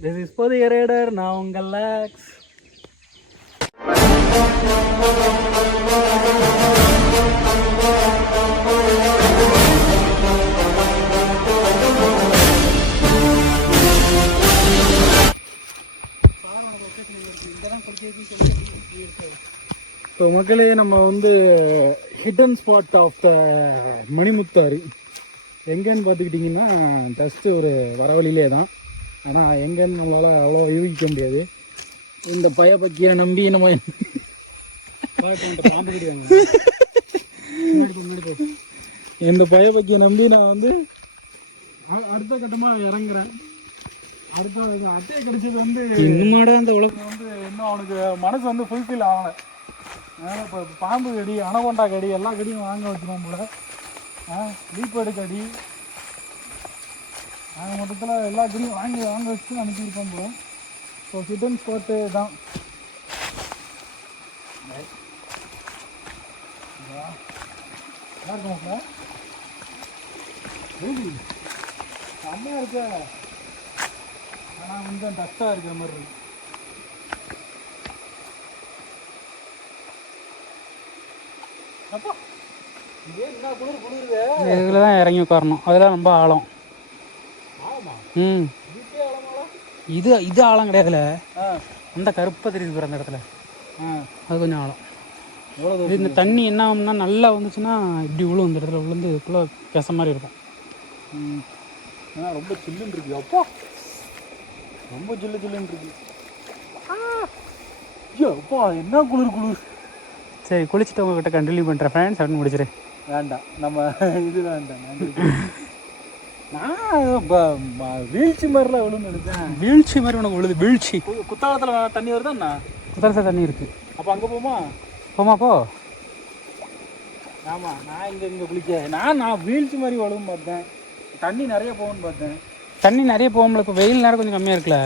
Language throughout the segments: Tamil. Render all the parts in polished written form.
This is Pothigai rider. நான் உங்கள் லேக்ஸ். இப்போ மக்களே நம்ம வந்து hidden spot of the Manimuthar எங்கன்னு பார்த்துக்கிட்டிங்கன்னா ஜஸ்ட்டு ஒரு வரவழியிலே தான். ஆனால் எங்கன்னு நம்மளால் அவ்வளோ யூகிக்க முடியாது. இந்த பைய நம்பி நம்ம பாம்பு கிடையாங்க இந்த பைய நம்பி நான் வந்து அடுத்த கட்டமாக இறங்குறேன். அடுத்த அட்டையை கிடைச்சது வந்து இன்னுமாடா அந்த உலகம் வந்து இன்னும் அவனுக்கு மனசு வந்து ஃபுல்ஃபில் ஆகலை. அதனால் இப்போ பாம்பு கடி, அனகொண்டா கடி, எல்லா கடியும் வாங்க வச்சுருவோம் போல. லீப்பேடு கடி மொத்தத்தில் எல்லா கடியும் வாங்க வச்சு அனுப்பியிருப்போம் போல. ஸோ ஹிடன் ஸ்பாட்டு தான். நல்லா இருக்குமாப்பா? செம்மையாக இருக்க. ஆனால் கொஞ்சம் டஸ்ட்டாக இருக்கிற மாதிரி இருக்கு. அப்போ இதில் தான் இறங்கி உட்காரணும். அதெல்லாம் ரொம்ப ஆழம். இது ஆழம் கிடையாதுல. அந்த கருப்பாக தெரியுது அந்த இடத்துல. அது கொஞ்சம் ஆழம். இந்த தண்ணி என்ன ஆகும்னா நல்லா வந்துச்சுன்னா இப்படி விழும். இந்த இடத்துல விழுந்து இதுக்குள்ளே கெச மாதிரி இருக்கும். ரொம்ப சில்லுன்னு இருக்கு. அப்போ ரொம்ப சில்லுன்னு இருக்கு. அப்பா என்ன குளிர். சரி, குளிச்சுட்டு உங்ககிட்ட கண்டினியூ பண்ணுறேன் ஃப்ரெண்ட்ஸ் அப்படின்னு முடிச்சிரு. வேண்டாம், நம்ம இது வேண்டாம். நான் வீழ்ச்சி மாதிரிலாம் விழுன்னு நினைச்சேன். வீழ்ச்சி மாதிரி உனக்கு விழுது. வீழ்ச்சி குத்தாலத்தில் தண்ணி வருதாண்ணா? குத்தாலத்தில் தண்ணி இருக்குது. அப்போ அங்கே போமா போ. ஆமாம், நான் இங்கே குளிக்க நான் வீழ்ச்சி மாதிரி விழுவும் பார்த்தேன். தண்ணி நிறைய போகும்னு பார்த்தேன். தண்ணி நிறைய போகும்ல. இப்போ வெயில் நேரம் கொஞ்சம் கம்மியாக இருக்குல்ல.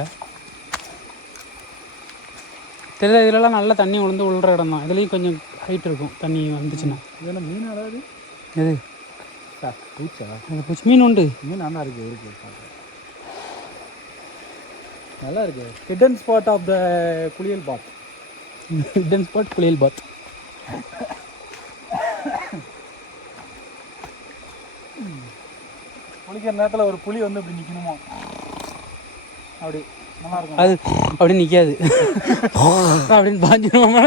தெரியல, இதுலலாம் நல்லா தண்ணி விழுந்து விழுற இடம் தான். இதுலேயும் கொஞ்சம் ஹைட் இருக்கும் தண்ணி வந்துச்சுன்னா. இதெல்லாம் மீன் அடாது. எது பூச்சா? பூச்சி மீன் உண்டு. மீன் நல்லா இருக்கு. நல்லா இருக்கு. ஹிடன் ஸ்பாட் ஆஃப் த குளியல் பாத். ஹிடன் ஸ்பாட் குளியல் பாத். குளிக்கிற நேரத்தில் ஒரு புளி வந்து இப்படி நிற்கணுமா? அப்படி நல்லா இருக்கும். அது அப்படி நிற்காது. அப்படின்னு பாஞ்சிருவோம்.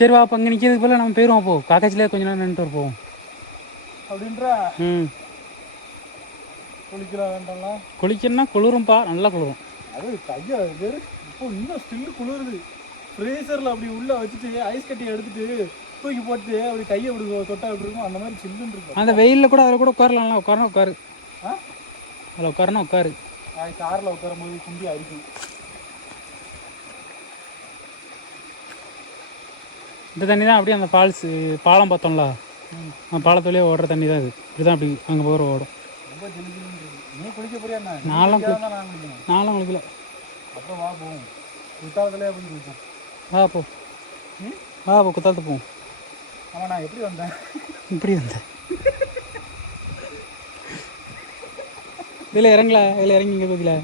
சரி வா, அப்போ அங்கே நிற்கிறதுக்கு போல நம்ம போயிடுவோம். அப்போ காக்காச்சிலே கொஞ்ச நேரம் நின்றுட்டு இருப்போம் அப்படின்ற. குளிக்கலாம் வேண்டாம்லாம். குளிக்கணும்னா குளிரும்பா, நல்லா குளிரும். அது கையா இப்போ இன்னும் ஸ்டில்லு குளிருது. ஃப்ரீசரில் அப்படி உள்ளே வச்சுட்டு ஐஸ் கட்டி எடுத்துட்டு தூக்கி போட்டு அப்படி கையை அப்படி தொட்டா அப்படி இருக்கும். அந்த மாதிரி சில்லுன்னு இருக்கும். அந்த வெயிலில் கூட அதில் கூட உட்காரலாம்ல. உட்காரு. அதில் உட்காரு. காரில் உட்காரும் போது குண்டி அரிக்கும். இந்த தண்ணி தான் அப்படியே அந்த ஃபால்ஸு பாலம் பார்த்தோம்ல, அந்த பாலத்துலேயே ஓடுற தண்ணி தான் இது. இப்படிதான் அப்படி அங்கே போகிற ஓடும். ரொம்ப ஜில்லுன்னு. நீ குளிக்க போறியா? நானும் குளிக்கல. அப்போ வா போவோம். குத்தாலத்துலேயே அப்படி குளிப்போம். வா போ குத்தாலத்து போவோம். ஆமாம், நான் எப்படி வந்தேன்? இப்படி வந்தேன். இதில் இறங்கல. இதில் இறங்கி இங்கே போகல.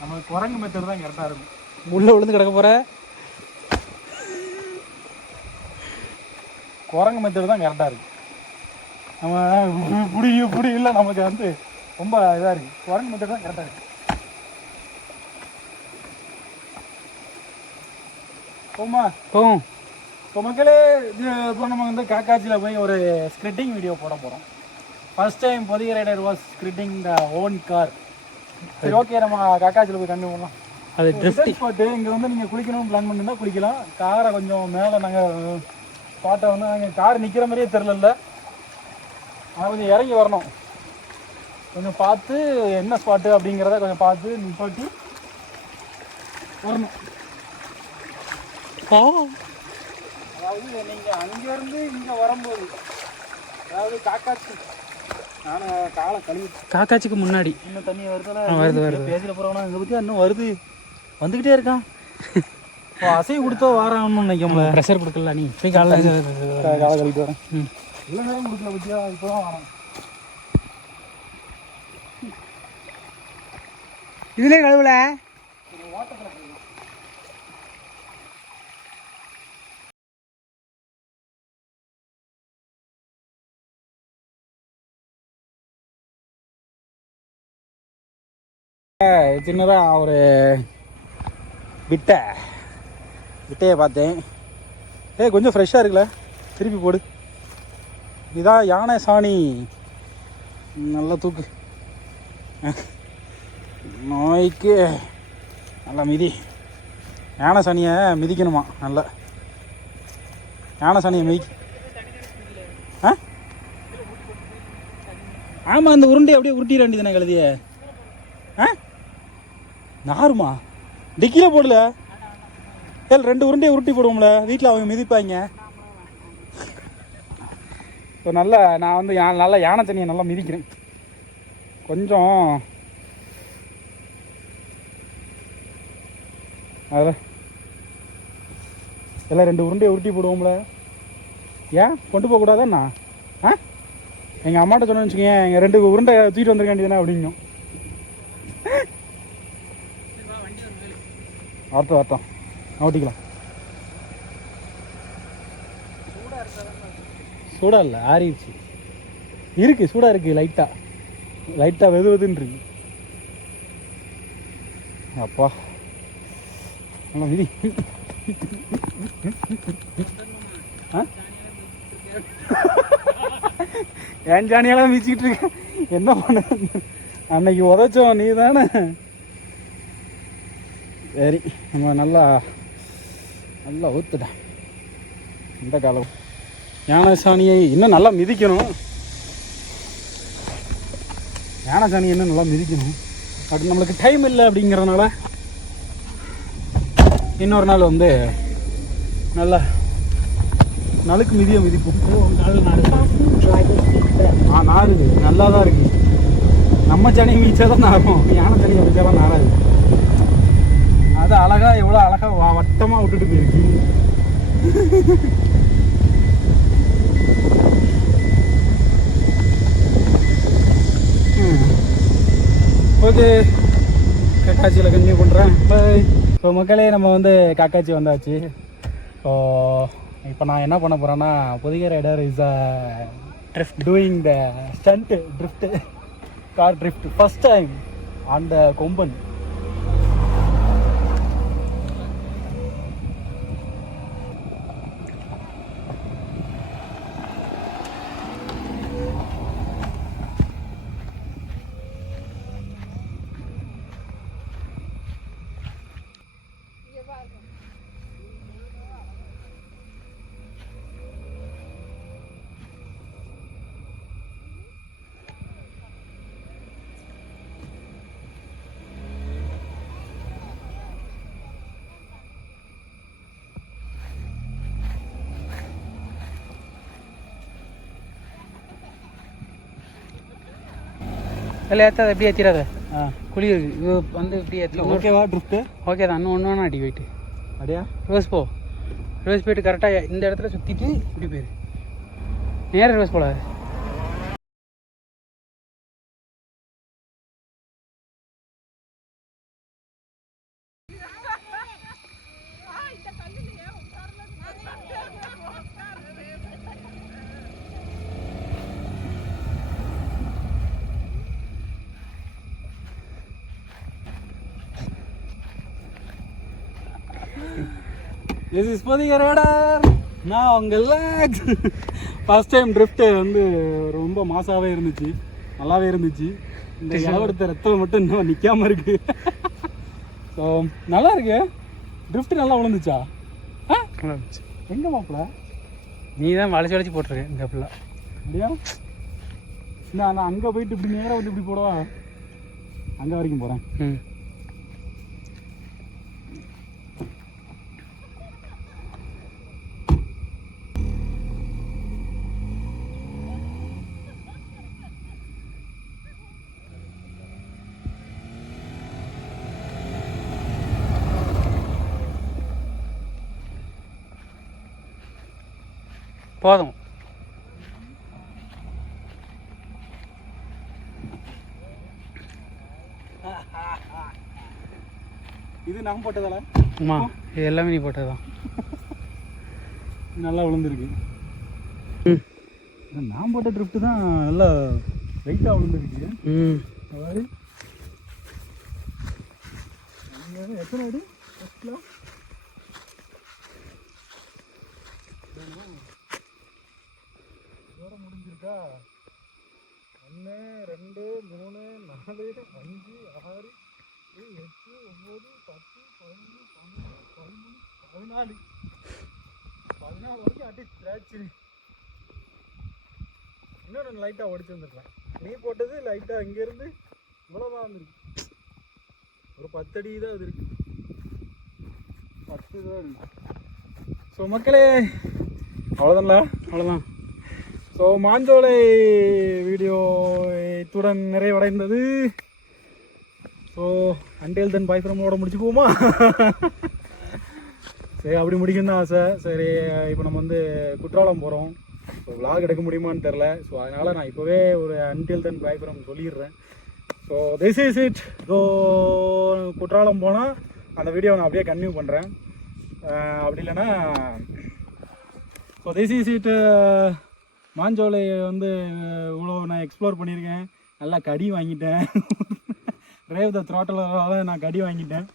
நமக்கு குரங்கு மெத்தட் தான் கரெக்டாக இருக்கும். உள்ளே விழுந்து கிடக்க போகிற குரங்கு மெத்தட் தான் கரெக்டாக இருக்குது. நம்ம இப்படி இல்லை, நமக்கு வந்து ரொம்ப இதாக இருக்குது. குரங்கு மெத்தட் தான் கரெக்டாக இருக்குது. போவோம். இப்போ மக்களே, இப்போ நம்ம வந்து காக்காச்சியில் போய் ஒரு ஸ்கிரிட்டிங் வீடியோ போட போகிறோம். First time Pothigai rider was skidding the own car. சரி, ஓகே, நம்ம காக்காச்சியில் போய் கண்டு போகலாம். அது ட்ரிஃப்ட் ஸ்பாட்டு. இங்கே வந்து நீங்கள் குளிக்கணும்னு பிளான் பண்ணியிருந்தால் குளிக்கலாம். காரை கொஞ்சம் மேலே நாங்கள் ஸ்பாட்டை வந்து நாங்கள் கார் நிற்கிற மாதிரியே தெரில. ஆனால் கொஞ்சம் இறங்கி வரணும். கொஞ்சம் பார்த்து என்ன ஸ்பாட்டு அப்படிங்கிறத கொஞ்சம் பார்த்து நிப்பாட்டி வரணும். அதாவது நீங்கள் அங்கேருந்து இங்கே வரும்போது, அதாவது காக்காச்சிக்கு முன்னாடி இன்னும் தண்ணி வருது. பேசியில் போகிறவனா இங்கே பற்றி இன்னும் வருது, வந்துக்கிட்டே இருக்கான். அசை கொடுத்தா வாரான்னு நினைக்கல. ப்ரெஷர் கொடுக்கல நீ போய் காலை கழிட்டு வரேன். இல்லை நேரம் கொடுக்கல பற்றியா, இப்போ தான் வாரம். இதுலேயே கழுவுல சின்னதாக ஒரு விட்டையை பார்த்தேன். கொஞ்சம் ஃப்ரெஷ்ஷாக இருக்குல்ல, திருப்பி போடு. இதான் யானை சாணி, நல்லா தூக்கு. நோய்க்கு நல்லா மிதி. யானை சாணியை மிதிக்கணுமா? நல்லா யானை சாணியை மிதி. ஆமாம், அந்த உருண்டையை அப்படியே உருட்டிட வேண்டியதுண்ணே கழுதிய. நாருமா டிக்கில போடல. 2 உருண்டையை உருட்டி போடுவோம்ல, வீட்டில் அவங்க மிதிப்பாங்க. இப்போ நல்லா நான் வந்து நல்லா யானை தண்ணியை நல்லா மிதிக்கிறேன். கொஞ்சம் அதில் எல்லாம் 2 உருண்டையை உருட்டி போடுவோம்ல. ஏன் கொண்டு போகக்கூடாதாண்ணா? எங்கள் அம்மாட்ட சொன்னேன்னு வச்சுக்கோங்க, எங்கள் 2 உருண்டை தூக்கிட்டு வந்துருக்க வேண்டியதுதானே அப்படிங்கும். வரட்டும் ஓட்டிக்கலாம். சூடாக இல்லை, ஆறிடுச்சு. இருக்குது, சூடாக இருக்குது. லைட்டாக வெதுன்னு இருக்கு. அப்பா நல்லா மிதி. ஏன் ஜானியெல்லாம் மிதிச்சிக்கிட்டு இருக்க? என்ன பண்ண? அன்னைக்கு உதச்சோம் நீ தானே. சரி, நம்ம நல்லா ஊற்றுட்டேன். இந்த காலம் யானை சாணியை இன்னும் நல்லா மிதிக்கணும். யானை சாணியை இன்னும் நல்லா மிதிக்கணும். அப்படி நம்மளுக்கு டைம் இல்லை அப்படிங்கிறதுனால இன்னொரு நாள் வந்து நல்லா நலுக்கு மிதிப்போம். நாரு நல்லா தான் இருக்குது. நம்ம சாணியை மிதிச்சா தான் நாரும், யானை சாணியை மிதிச்சா தான் நாராது. அது அழகா, எவ்வளோ அழகா வட்டமாக விட்டுட்டு போயிருக்கு. ஓகே, காக்காச்சியில் கன்டினியூ பண்ணுறேன். ஸோ மக்களே, நம்ம வந்து காக்காச்சி வந்தாச்சு. ஸோ இப்போ நான் என்ன பண்ண போகிறேன்னா, Pothigai rider is doing the stunt drift, car drift first time on the Komban. இல்லை ஏற்றாது, எப்படி ஏற்றிடாத. குழி இருக்குது, இது வந்து இப்படி ஏற்றி. ஓகேவா ட்ரிஃப்ட்டு? ஓகே தான். இன்னும் ஒன்று அடி போயிட்டு அப்படியா ரோஸ் போயிட்டு கரெக்டாக இந்த இடத்துல சுற்றிட்டு இப்படி போயிரு. நேராக ரோஸ் போடாது. This is Pothigai rider. நான் உங்கள் ஃபர்ஸ்ட் டைம் ட்ரிஃப்ட்டு வந்து ரொம்ப மாசாகவே இருந்துச்சு, நல்லாவே இருந்துச்சு. இந்த இளவெடுத்த ரத்தம் மட்டும் இன்னும் நிற்காமல் இருக்குது. ஸோ நல்லா இருக்கு. ட்ரிஃப்ட்டு நல்லா விழுந்துச்சா? நல்லா இருந்துச்சு. எங்கே மாப்பிள்ள நீ தான் வளைச்சி போட்டிருக்கேன் இந்த ஃபுல்லாக. அப்படியா? நான் அங்கே போயிட்டு இப்படி நேராக வந்து இப்படி போடவா? அங்கே வரைக்கும் போகிறேன். போதும். இது நான் போட்டதால? ஆமா, இது எல்லாமே நீ போட்டதுதான். நல்லா விழுந்துருக்கு. நான் போட்ட ட்ரிப்ட்டு தான் நல்லா வெயிட்டாக விழுந்துருக்கு. எத்தனை அடி முடிஞ்சிருக்கா? 1 2 3 4 5 6 7 8 9 10 11 12 13 14 வரைக்கும் அடி ஸ்க்ராட்சு. இன்னொரு லைட்டாக உடச்சி வந்துருக்கலாம். நீ போட்டது லைட்டாக இங்கேருந்து இவ்வளோதான் வந்துருக்கு. ஒரு 10 அடி தான் அது இருக்கு. 10 தான் இருக்கு. ஸோ மக்களே, அவ்வளோதான்ல, அவ்வளோதான். ஸோ மாஞ்சோலை வீடியோ இத்துடன் நிறைவடைந்தது. ஸோ அன்டில் தென் பாய் ஃப்ரெமோட முடிச்சுக்குவோமா? சரி, அப்படி முடிக்கணும் தான் ஆசை. சரி, இப்போ நம்ம வந்து குற்றாலம் போகிறோம். ஸோ விளாக் எடுக்க முடியுமான்னு தெரில. ஸோ அதனால் நான் இப்போவே ஒரு அன்டில் தென் பாய் ஃப்ரம் சொல்லிடுறேன். So this is it. So Courtallam போனால் அந்த வீடியோவை நான் அப்படியே கன்டினியூ பண்ணுறேன். அப்படி இல்லைன்னா so this is it. Manjolai வந்து இவ்வளோ நான் எக்ஸ்ப்ளோர் பண்ணியிருக்கேன். நல்லா கடி வாங்கிட்டேன். ரேவ் த த்ராட்டலாக நான் கடி வாங்கிட்டேன்.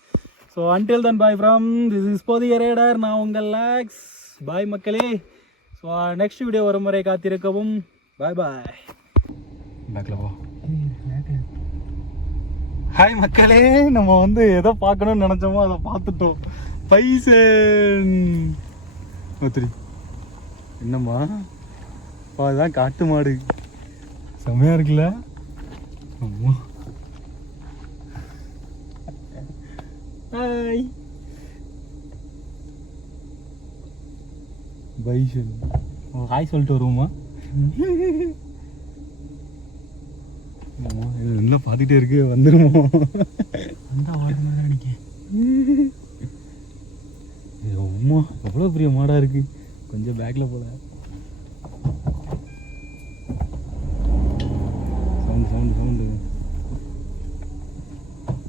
So until than bye from this is போதிய ரேடர். நான் உங்கள் லாக்ஸ். பாய் மக்களே. ஸோ நெக்ஸ்ட் வீடியோ வரும் முறை காத்திருக்கவும். பாய் பாய். பேக்கில் போ. ஹாய் மக்களே, நம்ம வந்து எதை பார்க்கணும்னு நினச்சோமோ அதை பார்த்துட்டோம். பைசன் ஒத்திரி என்னம்மா அதுதான் காட்டு மாடு. செம்மையா இருக்குல்ல? அம்மா ஹாய் பைசன். ஹாய் சொல்லிட்டு வருவோமா? நல்லா பார்த்துட்டே இருக்கு. வந்துருமோ? அம்மா எவ்வளோ பெரிய மாடா இருக்கு. கொஞ்சம் பேக்ல போல. சவுண்டு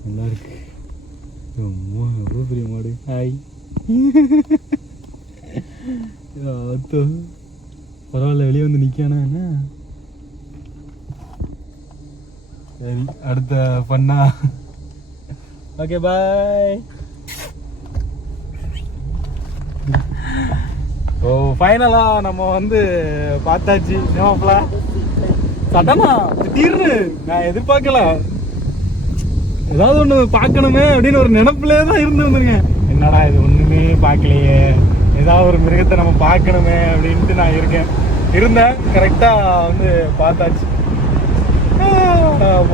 நல்லா இருக்கு. அம்மா எவ்வளோ பெரிய மாடு. ஹாய். பரவாயில்ல, வெளியே வந்து நிற்கானா என்ன? சரி, அடுத்த பண்ணா. Okay bye. ஸோ ஃபைனலாக நம்ம வந்து பார்த்தாச்சு. ஏமாப்ல சடனா திடீர்னு நான் எதிர்பார்க்கல. ஏதாவது ஒன்று பார்க்கணுமே அப்படின்னு ஒரு நினப்பிலே தான் இருந்துருந்துருங்க. என்னடா இது ஒன்றுமே பார்க்கலையே, ஏதாவது ஒரு மிருகத்தை நம்ம பார்க்கணுமே அப்படின்ட்டு நான் இருந்தேன். கரெக்டாக வந்து பார்த்தாச்சு.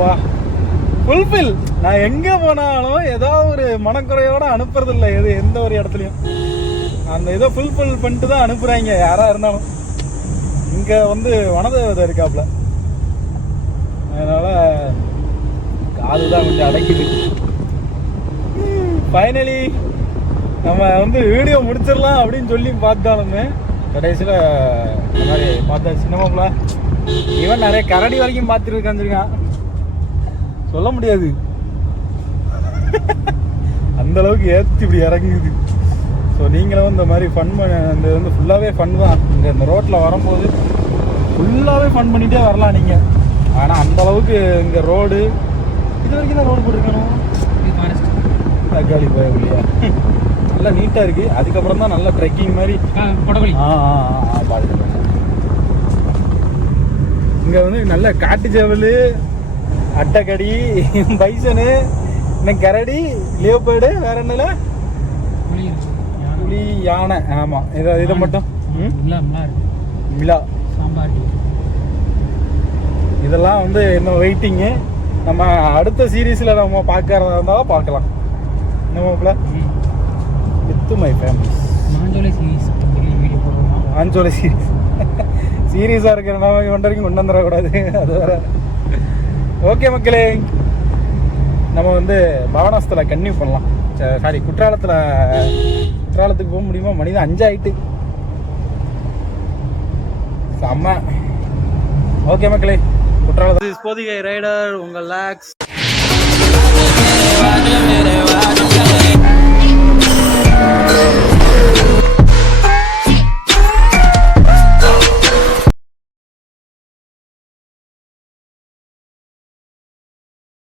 வா ஃபுல்ஃபில். நான் எங்கே போனாலும் ஏதாவது ஒரு மனக்குறையோடு அனுப்புறதில்லை. எந்த ஒரு இடத்துலையும் அந்த இதை ஃபுல்ஃபில் பண்ணிட்டு தான் அனுப்புகிறாங்க யாராக இருந்தாலும். இங்கே வந்து வனதேவதை இருக்காப்புல, அதனால் காதுதான் கொஞ்சம் அடைக்குது. ஃபைனலி நம்ம வந்து வீடியோ முடிச்சிடலாம் அப்படின்னு சொல்லி பார்த்தாலுமே கடைசியில் இந்த மாதிரி பார்த்தா சின்னமாப்பில் ஈவன் நிறைய கரடி வரைக்கும் பார்த்துருக்காந்துருக்கான். சொல்ல முடியாது, அந்த அளவுக்கு ஏற்றி இப்படி இறங்குது. ஸோ நீங்களும் இந்த மாதிரி ஃபன் இந்த வந்து ஃபுல்லாகவே ஃபன் தான். இங்கே இந்த ரோட்டில் வரும்போது ஃபுல்லாகவே ஃபன் பண்ணிகிட்டே வரலாம் நீங்கள். ஆனால் அந்த அளவுக்கு இங்கே ரோடு இது வரைக்கும் தான் ரோடு போட்டிருக்கணும். தக்காளி போயா நல்லா நீட்டாக இருக்குது. அதுக்கப்புறம் தான் நல்லா ட்ரெக்கிங் மாதிரி. இங்கே வந்து நல்ல காட்டு சேவல், அட்டைக்கடி, பைசனு, இன்னும் கரடி, லியோபேர்டு, வேற என்னல புலி, யானை. ஆமாம், இதை மட்டும் மிளா சாம்பார். இதெல்லாம் வந்து இன்னும் வெயிட்டிங்கு. நம்ம அடுத்த சீரீஸில் நம்ம பார்க்கறதா இருந்தாலும் பார்க்கலாம். என்னமாப்ல with my family. Manjolai series Manjolai சீரீஸாக இருக்கிற நம்ம வரைக்கும் கொண்டு வந்துடக்கூடாது, அது வேற. ஓகே மக்களே, நம்ம வந்து பவனாஸ்தில் கன்டினியூ பண்ணலாம். சாரி, குற்றாலத்துக்கு போக முடியுமா? மணி தான் 5 ஆகிட்டு. செம்ம. ஓகே மக்களே, குற்றாலம் பொதிகை ரைடர் உங்கள் லாக்ஸ்.